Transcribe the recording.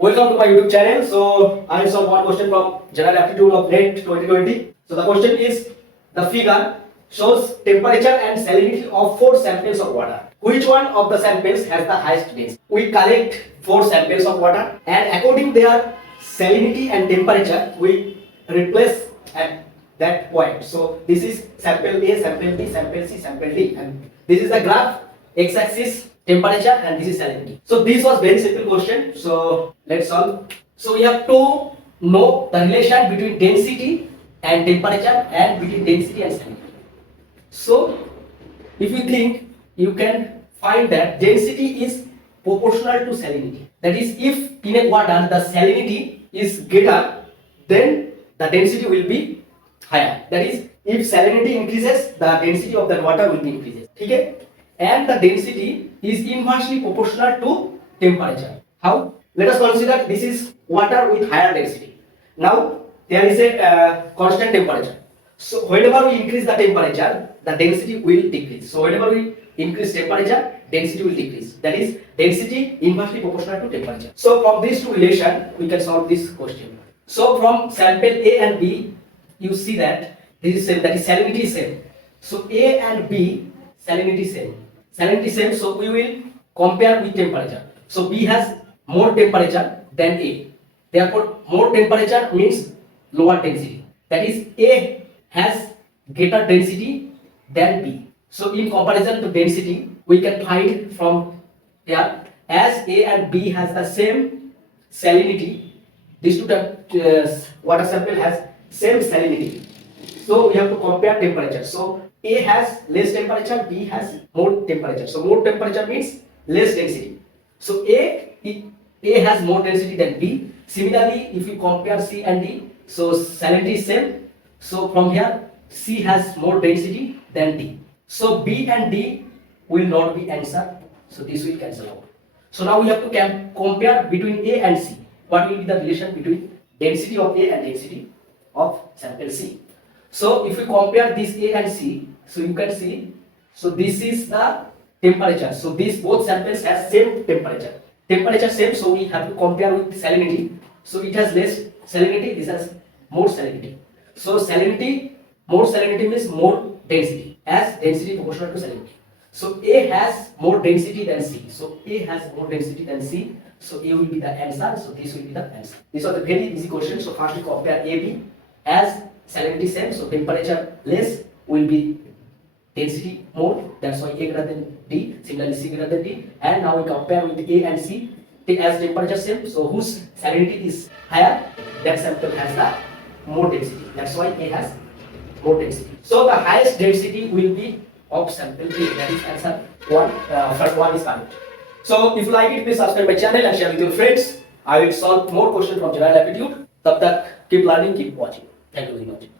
Welcome to my YouTube channel. So I solve one question from General Aptitude of NET 2020. So the question is, the figure shows temperature and salinity of 4 samples of water. Which one of the samples has the highest density? We collect 4 samples of water and according their salinity and temperature, we replace at that point. So this is sample A, sample B, sample C, sample D, and this is the graph, x-axis temperature and this is salinity. So this was very simple question. So let's solve. So we have to know the relation between density and temperature and between density and salinity. So if you think, you can find that density is proportional to salinity. That is, if in a water the salinity is greater, then the density will be higher. That is, if salinity increases, the density of the water will be increases. Okay? And the density is inversely proportional to temperature. How? Let us consider this is water with higher density. Now there is a constant temperature. So whenever we increase the temperature, the density will decrease. So whenever we increase temperature, density will decrease. That is, density inversely proportional to temperature. So from these two relation, we can solve this question. So from sample A and B, you see that this is same. That is, salinity is same. So A and B, salinity same. Salinity same. So we will compare with temperature. So B has more temperature than A. Therefore, more temperature means lower density. That is, A has greater density than B. So in comparison to density, we can find from here, as A and B has the same salinity, these two water sample has same salinity. So we have to compare temperature. So A has less temperature, B has more temperature. So more temperature means less density. So A has more density than B. Similarly, if you compare C and D, so salinity is same. So from here, C has more density than D. So B and D will not be answered. So this will cancel out. So now we have to compare between A and C. What will be the relation between density of A and density of sample C? So if we compare this A and C, so you can see, so this is the temperature. So these both samples has same temperature. Temperature same, so we have to compare with salinity. So it has less salinity, this has more salinity. So salinity, more salinity means more density, as density proportional to salinity. So A has more density than C. So A has more density than C. So A will be the answer. So this will be the answer. This was a very easy question. So first we compare AB, as salinity same. So temperature less will be density more. That's why A greater than D. Similarly C greater than D. And now we compare with A and C. As temperature same. So whose salinity is higher, that sample has the more density. That's why A has more density. So the highest density will be of sample A. That is answer 1. First one is correct. So if you like it, please subscribe my channel and share with your friends. I will solve more questions from General Aptitude. Tab tak, keep learning, keep watching. Thank you very much.